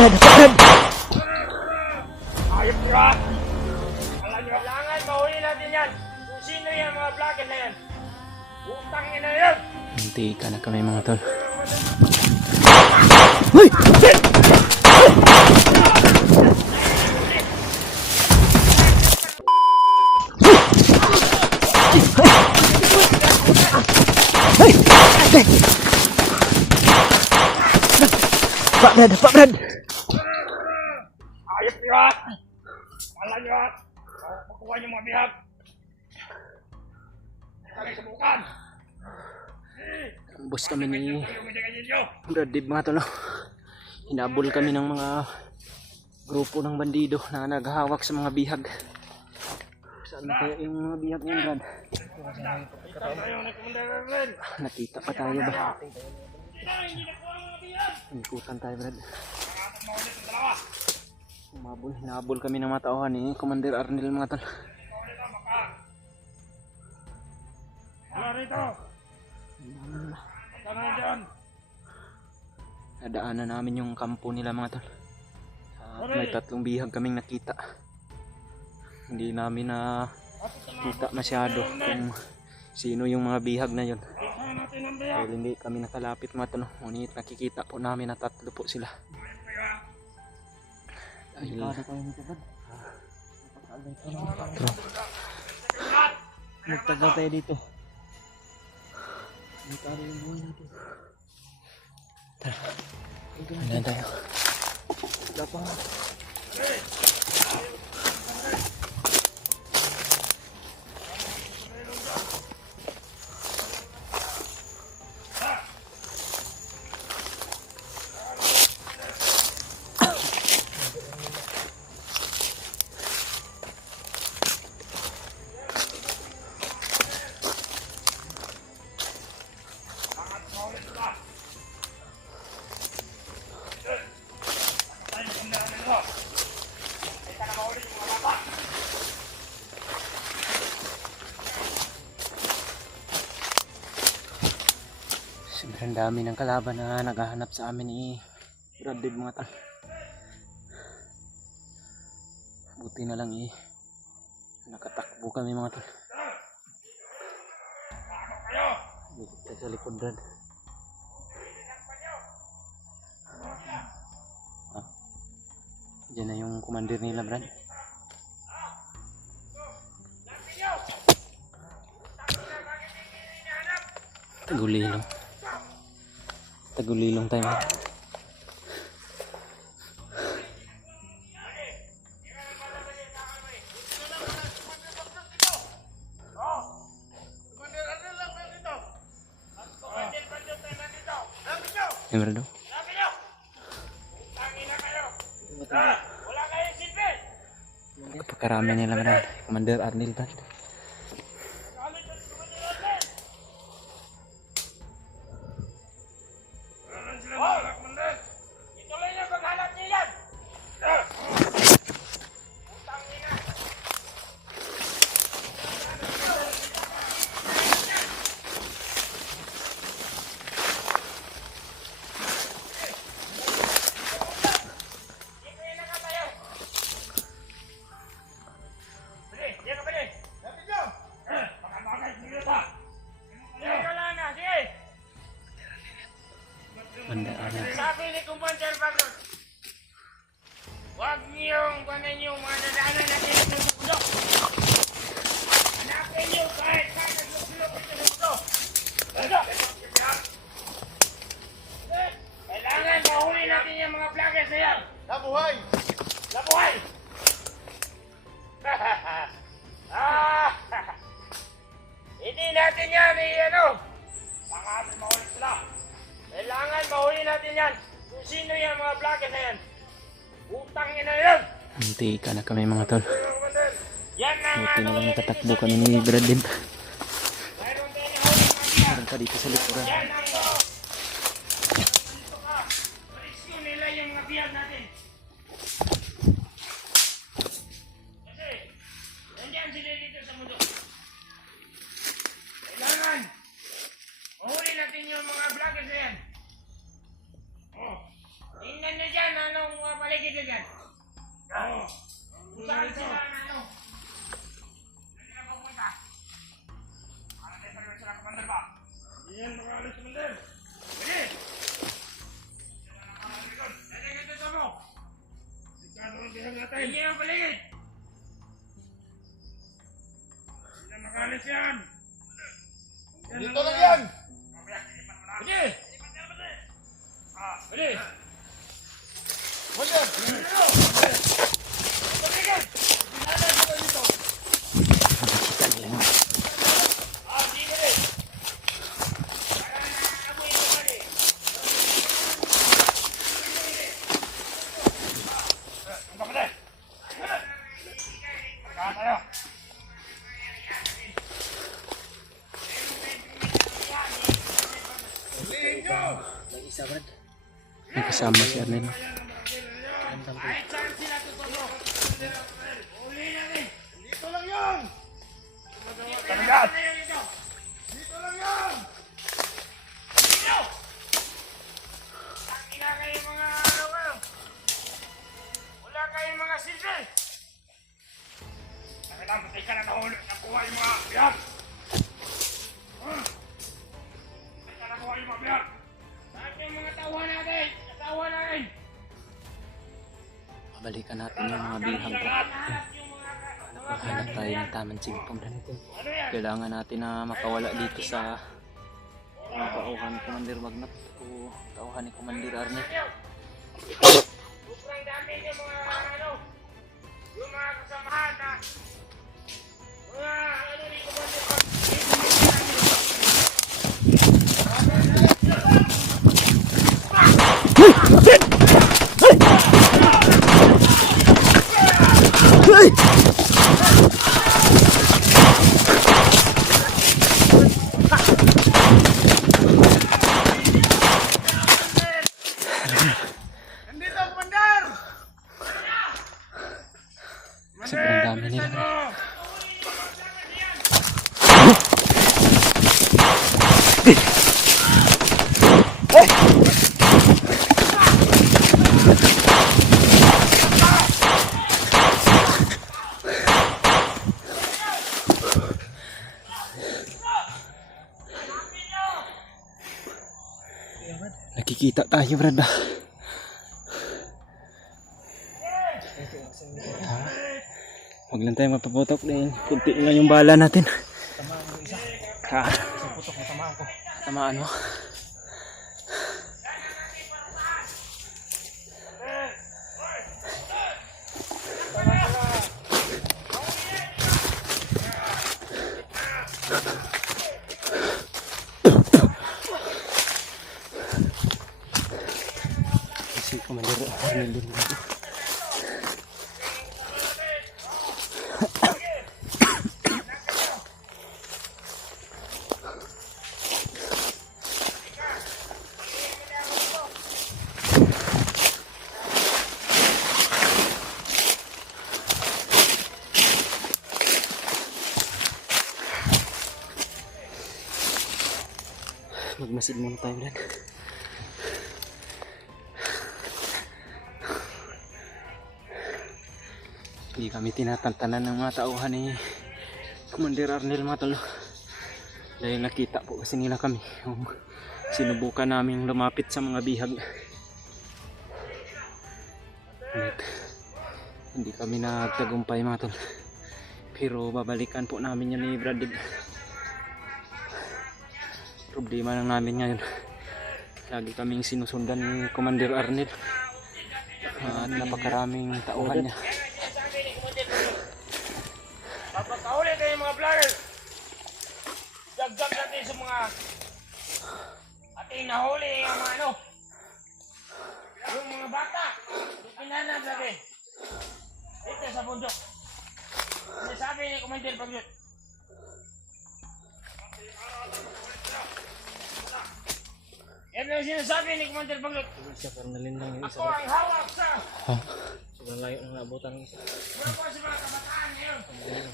Brad! Ayop nyo ha! Alam nyo, kailangan mahuli natin yan! Kung sino yung mga vlogger na yan! Utang ina yan! Hindi ka na kami mga tol. Hoy! Pak Brad! Ayop nyo ha! Alam nyo ha! Pakuha nyo mga bihag! Kami subukan! Bus kami ni Lumitingin nyo! Brad Dib mga tol. Hinabol kami ng mga grupo ng bandido na naghahawak sa mga bihag. Saan na kaya yung mga bihag ngayon, Brad? Kita tayo na Commander Ren! Nakita pa tayo ba? Hindi nakuha ang mga bihag! Ikutan tayo, Brad. Pangatang maulit ang dalawa! Hinabol kami ng mga tauhan ni Commander Arnel mga tol. Maulit ang baka! Wala rito! Punta na dyan! Nadaanan namin yung kampo nila mga tol. May 3 bihag kaming nakita. Hindi namin nakita masyado kung sino yung mga bihag na yun. Ikaw natin ang bihag! Dahil hindi kami nakalapit mga tol. Ngunit nakikita po namin na 3 po sila. Dahil nagtagal tayo dito. Tara, andyan tayo. Sobrang dami ng kalaban na naghahanap sa amin ni Brad Dib mga tol. Buti na lang nakatakbo kami mga tol. Dito tayo sa likod, Brad. Diyan na yung commander nila, Brad. Tagulilong tayo. Emerald. Wala kayong silbi! Kapakarami nila, Brad. Commander Arnel, Brad. Ituloy na paghanap niyo yan! Utang ina! Ituloy na ka tayo! Bili! Diyan ka bili! Lapit nyo! Pakabagay! Sige pa! Sige ka lang na! Sige! Commander Arnel. Sabi ni Commander Bagros, huwag niyong kunin yung mga dadaanan natin sa mundo. Hanapin niyo kahit naglulupit sa mundo. Kailangan mahuli natin yung mga vloggers na yan. Labuhay! Labuhay! Hindi natin yan Pangalan mahuli sila. Kailangan mahuli natin yan. Kung sino yung mga vlogger na yan. Utang ina yan. Hindi ka na kami mga tol. Yan na nga. Buti na lang nakatakbo kami ni Brad Dib. Mayroon tayo na huli mga bihag. Meron pa dito sa likuran. Yan ang dito ka. Rescue nila yung mga bihag natin. Kasi, nandiyan sila dito sa mundo. Kailangan mahuli natin yung mga vloggers na yan. Oh. Tingnan nyo dyan anong mga paligid din yan. Oo. Kung saan sila ano. Hindi na pupunta. Para tayo sa sila Commander ba? Hindi yan makaalis Commander. Sige! Nalagay dito mo. Sigado ang bihag natin. Hindi ang paligid. Hindi na makaalis yan. Dito lang yan. Sige! Sige! Commander! Paligid! Nalagay ko dito. Di ba rin? May isa, Brad. May kasama si Arnel. Kahit saan sila tutusok. Uli natin. Dito lang yun. Talaga. Dito lang yun. Dito. Tangina kayo mga ano kayo. Wala kayong mga silbi. Nakailang patay ka na nahuli. Nakuha yung mga biyag. Patay ka na nakuha yung mga biyag. Saan yung mga tawa natin? Tawa natin. Pabalikan natin yung mga bihag, Brad. Hanap tayo ng tamang sigpong, Brad. Kailangan natin na makawala dito sa tauhan ni Commander Magnat o tauhan ni Commander Arnel. Sobrang dami yung mga ano, yung mga kasamahan na mga ano ni Commander Sobrang dami nila, Brad. Nakikita tayo, Brad. Huwag lang tayo mapaputok din. Kunti lang yung bala natin. Tamaan mo isa. Ha? Isang putok na tamaan ko. Tamaan mo. Si Commander Arnel din dito. Magmasid muna tayo, Brad. Hindi kami tinatantanan ng mga tauhan ni Commander Arnel, mga tolo. Dahil nakita po kasi nila kami. Yung sinubukan namin lumapit sa mga bihag. Ngunit, hindi kami nagtagumpay, mga tol. Pero babalikan po namin yan ni Brad. Problema lang namin ngayon, lagi kaming sinusundan ni Commander Arnel at napakaraming tauhan niya. Papakahuli kayo mga vloggers. Dagdag natin sa mga ating nahuli yung mga ano, yung mga bata. Pinanap natin dito sa bundok. Ano sabi ni Commander Bagyot? Yan ang sinasabi ni Commander Bagyot. Siya, Arnelin lang yung isa. Ako ang hawak sa Sobrang layo ng naabutan ng isa. wala pa sa mga kabataan ngayon. Commander,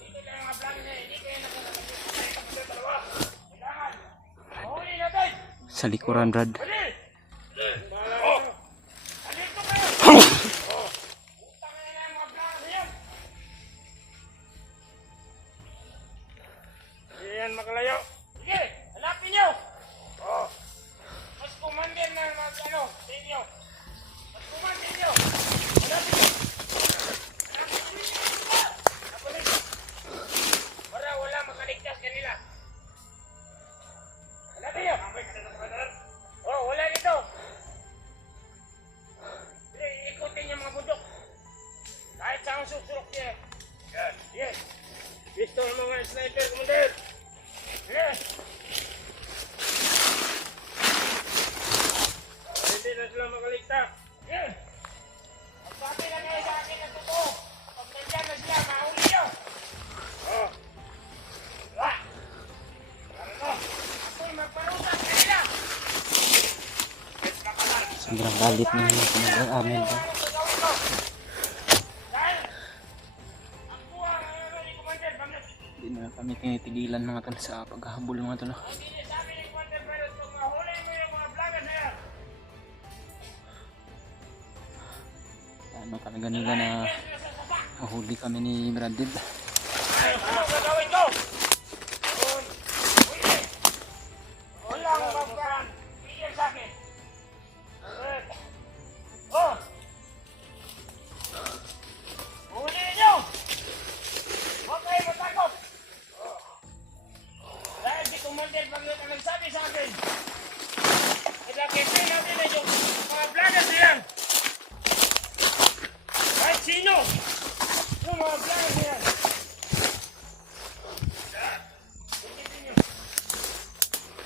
dito lang mga vlog na hindi kayo nakakalimutan. Kailangan mahuli natin. Sa likuran, Brad. Oh! Andito kayo! Oh! Utang na yung mga plagas na yan! Yan, makalayo. Sige, hanapin nyo! Oh! Mas kumandir na mga ano, sa inyo. Mas kumandir nyo! Hanapin nyo! Para wala makaligtas kanila. Hanapin nyo! Oh, wala dito! Sige, ikutin yung mga bundok. Kahit saan susurok niya. Yan, yes. Gusto ng mga sniper, commander. Yes. Hindi na sila makaligtas. Yes. Magsabi lang kayo sa akin na totoo. Pag nandyan na sila, mahuli nyo. Oh. Ah. Ano? Ako'y magparutas kanila. Sobrang galit na yung pinag amin. Dahil ako ang ano ni Commander, bakit? Hindi na kami tinitigilan mga tol sa paghahabol mga tol. Hindi sabi ni Commander, pero kung mahuli mo yung mga vloggers na yan. Ano talaga nila na mahuli kami ni Branded. Ano gagawin ko? Huli. Walang magparang. Bigyan sa akin. Oh! Huli niyo! Huwag kayo matakot! Dahil si Commander Bagnet ang nagsabi sa akin, ilakitin natin na yung mga vloggers na yan. Kahit sino! Yung mga vloggers na yan. Ikitin niyo.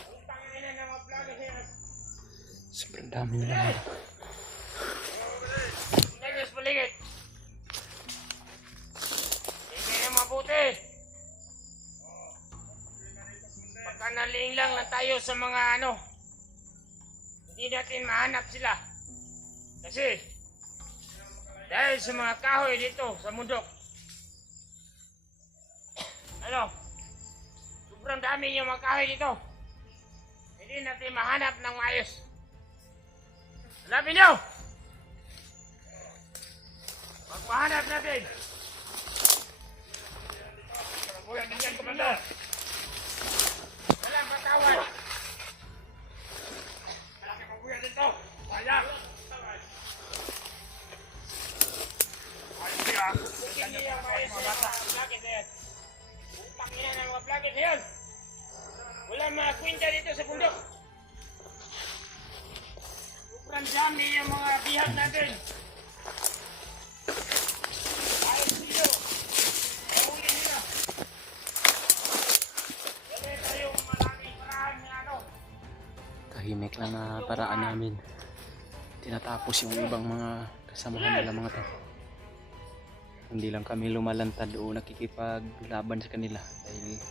Ang tangin na ng mga vloggers na yan. Sobrang dami nila mga tol. Next paligid. Hindi na mabuti. Pagkanaling lang na tayo sa mga ano. Hindi natin mahanap sila. Kasi dahil sa mga kahoy dito sa mundok. Ano? Sobrang dami yung mga kahoy dito. Hindi natin mahanap ng maayos. Hanapin nyo! Magpahanap natin! Kuya, ganyan, Commander! Walang patawad! Malaki pang kuya dito! Kaya! Ayun siya! Bukin niya ang maayos sa mga vlogger na yan! Utang ina ng mga vlogger na yan! Walang mga kwenta dito sa bundok! Sobrang dami yung mga bihag natin. Ayos nyo. Mahuli nila. Dali tayong maraming paraan na ano. Tahimik lang na paraan namin. Tinatapos yung ibang mga kasamahan nila mga tol. Hindi lang kami lumalantad o nakikipaglaban sa kanila dahil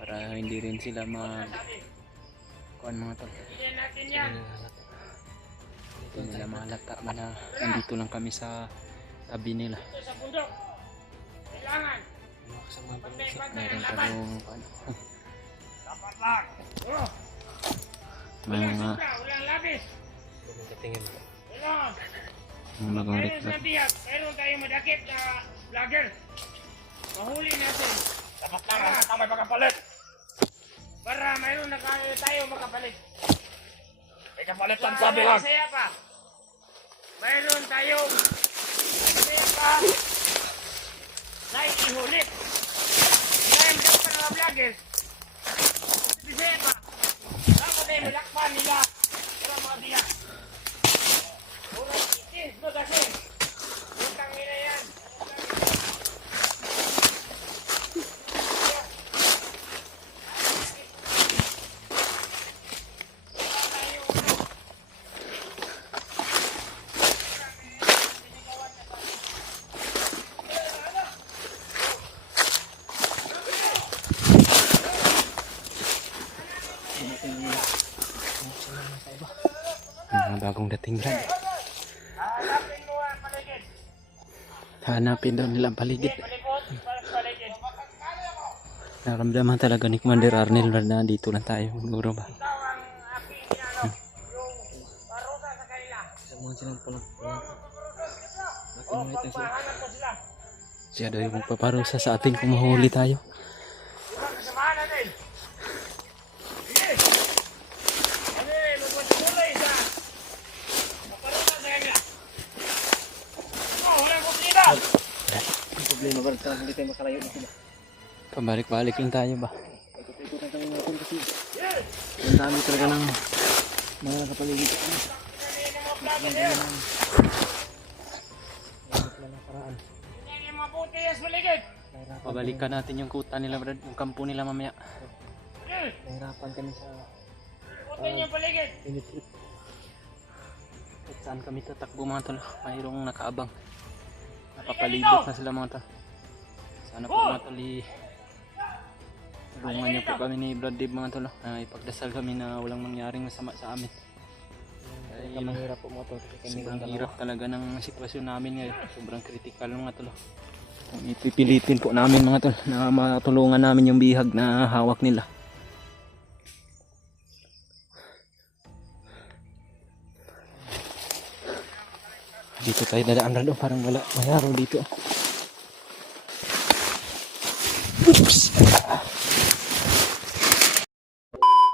para hindi rin sila kuan mga tol. Hindi natin yan. Hindi nila mahalata man na nandito lang kami sa tabi nila. Ito sa bundok. Kailangan. Meron kagong ano, Dapat lang. Oh, mga walang labis. Tingin mo. Kailangan. mga Mayroon red sa bihag. Mayroon tayong madakip na vlogger. Mahuli natin. Dapat lang. Dapat lang may pagkapalit. Para mayroon na tayo makapalit. May kapalit ang sabi lang. Masaya pa. Mayroon tayong masaya pa na ihulit. Ngayon daw pa mga vloggers. Masaya pa. Dapat tayo malakpan nila. Para mga diya. Puro itis mo kasi. Utang nila yan. mga bagong dating brand. Hanapin mo ang paligid. Hanapin daw nila ang paligid. Palikot, paligid. Naramdaman talaga ni Commander Arnel na dito lang tayo. Siguro ba? Ikaw ang aking inano, yung parusa sa kanila. Sa mga silang pulang. Bakit O, mga ito sila? pagpahanap ko sila. Siya daw yung magpaparusa sa atin kung mahuli tayo. Ibang kasamahan natin. Sige. Ano eh, magpatuloy sa parusa sa kanila. Walang problema. Ang problema ba? Talagang hindi tayo makalayo na sila. Pabalik-balik lang tayo ba? Ikot-ikotan kami natin kasi ang dami talaga ng mga nakapaligid sa kami. Yan yung mga puti sa paligid. Pabalikan natin yung kuta nila, Brad. Yung kampo nila mamaya. Nahirapan kami sa Puti yung paligid. pinitrit. At saan kami tatakbo mga tol? Mayroong nakaabang. Napapalibot na sila mga tol. Sana po mga tol tulungan niyo po kami ni Brad Dave mga tol. Ipagdasal kami na walang mangyaring masama sa amin. Kaya mahirap po mo ito kasi kami Sobrang lang hirap talaga ng sitwasyon namin ngayon. Sobrang critical mga tol. Kung ipipilitin po namin mga tol na matulungan namin yung bihag na hawak nila. Dito tayo dadaan na doon, parang wala may araw dito. Oops!